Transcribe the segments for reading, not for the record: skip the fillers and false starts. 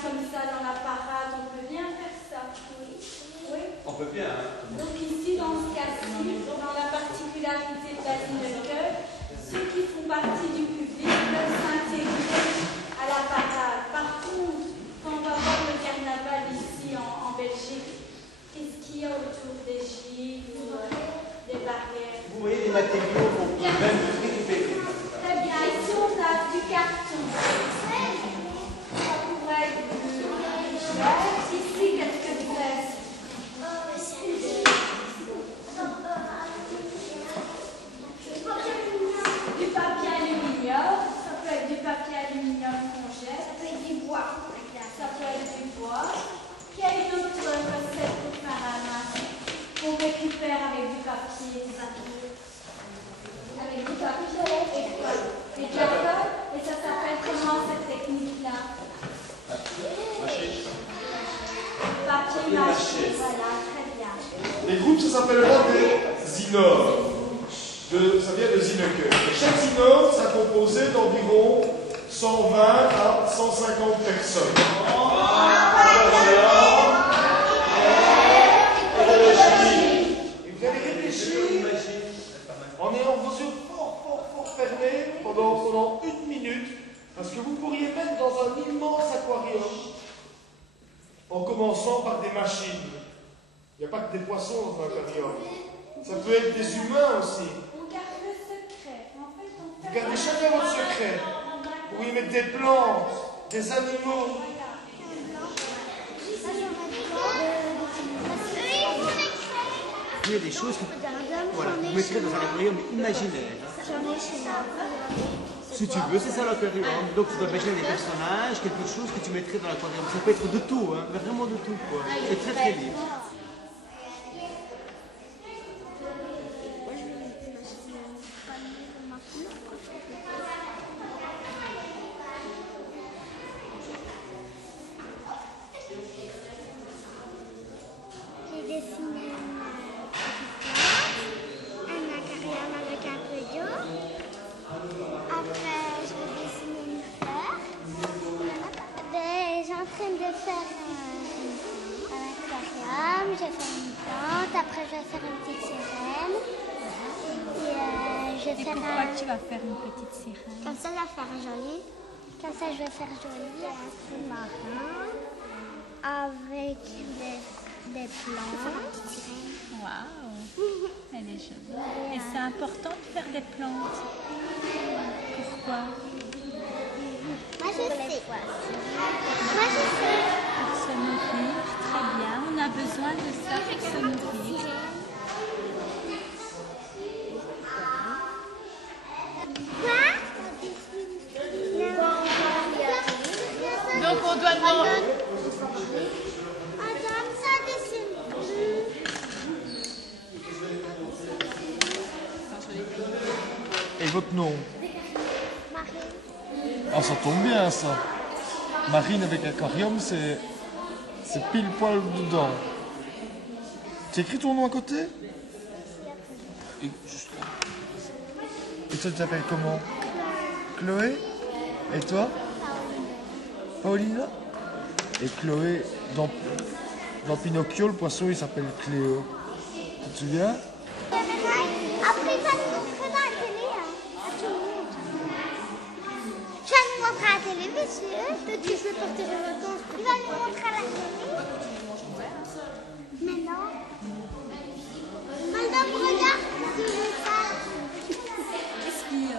comme ça dans la parade, on peut bien faire ça. Oui. Oui. On peut bien. Hein. Donc ici, dans ce cas-ci, dans la particularité de la Zineke, ceux qui font partie du public peuvent s'intégrer à la parade. Par contre, quand on va voir le carnaval ici en Belgique, qu'est-ce qu'il y a autour des gilets ou des barrières? Vous voyez les matériaux qu'on peut même récupérer. Très bien, ici on a du carton. Ça pourrait être du t-shirt. Ici, qu'est-ce que c'est? Du papier aluminium. Ça peut être du papier aluminium qu'on jette. Ça peut être du bois. Ça peut être du bois. Quelle est une autre recette pour faire un masque qu'on récupère avec du papier? Avec du papier et du alcool. Et ça s'appelle comment cette technique-là? Papier mâché. Voilà, très bien. Les groupes, ça s'appellera des zinors. Ça vient de Zineke. Et chaque zinor, ça composé d'environ 120 à 150 personnes. Et vous allez réfléchir en ayant vos yeux fort fermés pendant 1 minute, parce que vous pourriez mettre dans un immense aquarium, en commençant par des machines. Il n'y a pas que des poissons dans un aquarium. Ça peut être des humains aussi. On garde le secret. En fait, on Vous gardez chacun votre secret. Vous pouvez mettre des plantes, des animaux. Il y a des choses que voilà, vous mettrez dans un aquarium imaginaire. Si tu veux, c'est ça l'aquarium. Donc tu dois imaginer des personnages, quelque chose que tu mettrais dans l'aquarium. Ça peut être de tout, hein, mais vraiment de tout. C'est très libre. J'ai dessiné un aquarium avec un peu d'eau. Après, je vais dessiner une fleur. Je suis en train de faire un aquarium. Je vais faire une plante. Après, je vais faire une petite sirène. Et pourquoi tu vas faire une petite sirène? Comme ça, je vais faire joli. Comme ça, je vais faire joli un fond marin avec des plantes. Waouh, elle est jolie. Et c'est important de faire des plantes. Pourquoi? Moi, je sais. Moi, je sais. Pour se nourrir, très bien. On a besoin de ça pour se nourrir. Donc on doit demander. Et votre nom? Marine. Ah, ça tombe bien, ça. Marine avec aquarium, c'est pile poil dedans. Tu écris ton nom à côté? Et toi, tu t'appelles comment? Chloé? Et toi? Paulina? Et Chloé, dans Pinocchio, le poisson, il s'appelle Cléo. Tu te souviens? Après, il va nous montrer dans la télé, à tout le monde. Tu vas nous montrer à la télé, monsieur? Peut-être que je vais partir en vacances. Il va nous montrer à la télé? Mais non. Madame, regarde, je veux ça. Qu'est-ce qu'il y a?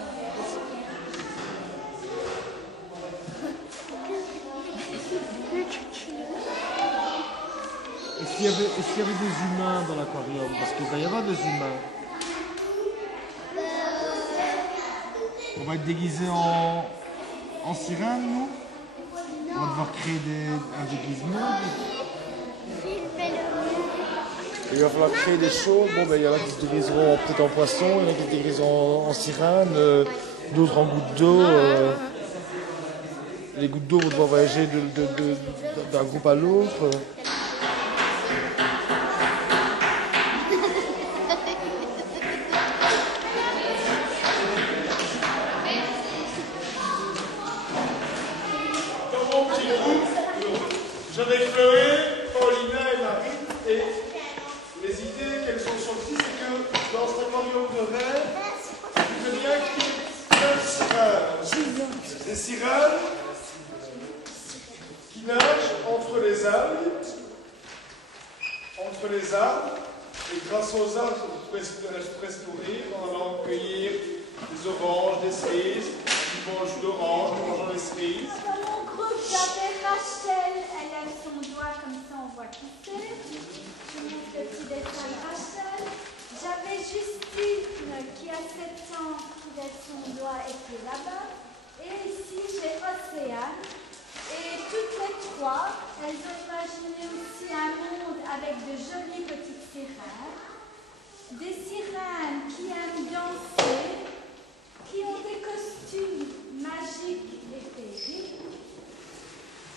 Est-ce qu'il y avait des humains dans l'aquarium? Parce qu'il va y avoir des humains. On va être déguisés en sirène, nous? On va devoir créer un déguisement. Il va falloir créer des choses. Bon, ben, il y en a qui se déguiseront peut-être en poisson, il y en a qui se déguiseront en sirène, d'autres en gouttes d'eau. Les gouttes d'eau vont devoir voyager d'un groupe à l'autre. Dans mon petit groupe, J'avais Chloé, Paulina et Marine, et les idées qu'elles ont sorties, c'est que dans cet aquarium de rêve, il veut bien qu'il y ait plein de sirènes. Des sirènes qui nagent entre les algues, et grâce aux algues, elles pourraient se nourrir en allant cueillir des oranges, des cerises, du bon jus d'orange, en mangeant les cerises. Dans mon groupe, j'avais Rachel, elle lève son doigt comme ça on voit qui c'est. Je montre le petit dessin de Rachel. J'avais Justine qui a 7 ans, qui lève son doigt et qui est là-bas. Et ici j'ai Océane. Et toutes les trois, elles ont imaginé aussi un monde avec de jolies petites sirènes. Des sirènes qui aiment danser, qui ont des costumes magiques et féeriques,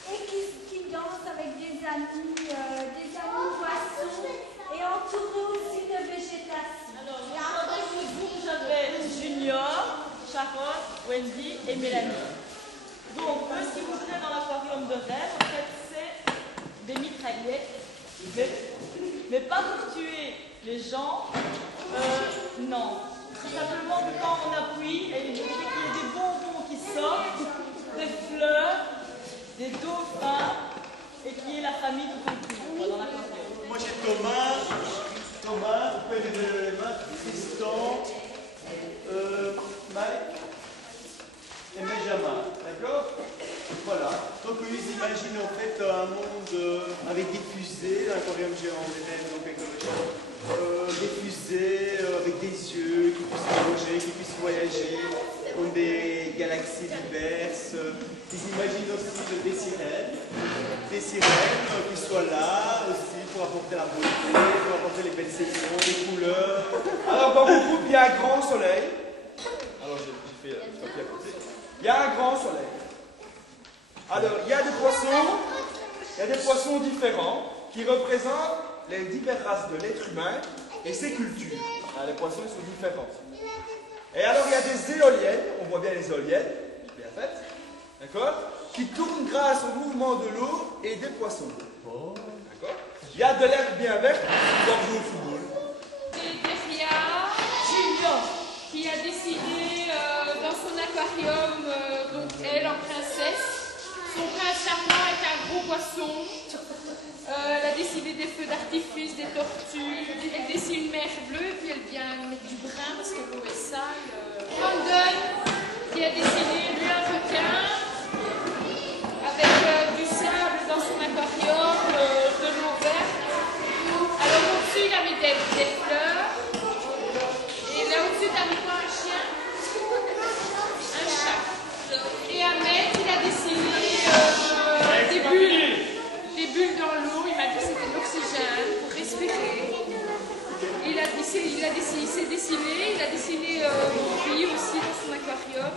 et qui dansent avec des amis poissons, et entourés aussi de végétation. Alors, dans ce groupe, j'avais Junior, Sharon, Wendy et Mélanie. Donc, eux, si vous venez dans l'aquarium de rêve, en fait, c'est des mitraillettes, mais pas pour tuer les gens, non. C'est simplement que quand on appuie, il y a des bonbons qui sortent, des fleurs, des dauphins, et qui est la famille tout compris dans l'aquarium. Moi j'ai Thomas, vous pouvez lever les mains, Tristan, Mike et Benjamin, d'accord? Voilà, donc ils imaginent en fait un monde avec des fusées, l'aquarium géant des rêves, donc écologique, des fusées avec des yeux qui puissent voyager, qui puissent voyager dans des galaxies diverses. Ils imaginent aussi des sirènes qui soient là aussi pour apporter la beauté, pour apporter les belles saisons, les couleurs. Alors dans mon groupe, il y a un grand soleil. Alors j'ai fait le papier à côté. Il y a un grand soleil. Alors il y a des poissons différents qui représentent les diverses races de l'être humain et ses cultures. Alors, les poissons sont différents. Et alors il y a des éoliennes, on voit bien les éoliennes, bien faites, d'accord, qui tournent grâce au mouvement de l'eau et des poissons. D'accord. Il y a de l'herbe bien verte pour jouer au football. Derrière Junior, qui a décidé dans son aquarium, donc elle en princesse, son prince charmant est un gros poisson. Elle a décidé des feux d'artifice, des tortues, elle dessine une mer bleue, puis elle vient mettre du brun parce que l'eau est sale. Brandon, qui a dessiné lui un requin, avec du sable dans son aquarium, de l'eau verte. Alors au-dessus, il a mis des fleurs. Et là au-dessus, tu as mis quoi, un chien? Un chat. Et Ahmed, il a dessiné des bulles dans l'eau. Il m'a dit que c'était de l'oxygène pour respirer. Il s'est dessiné, il a dessiné une fille aussi dans son aquarium.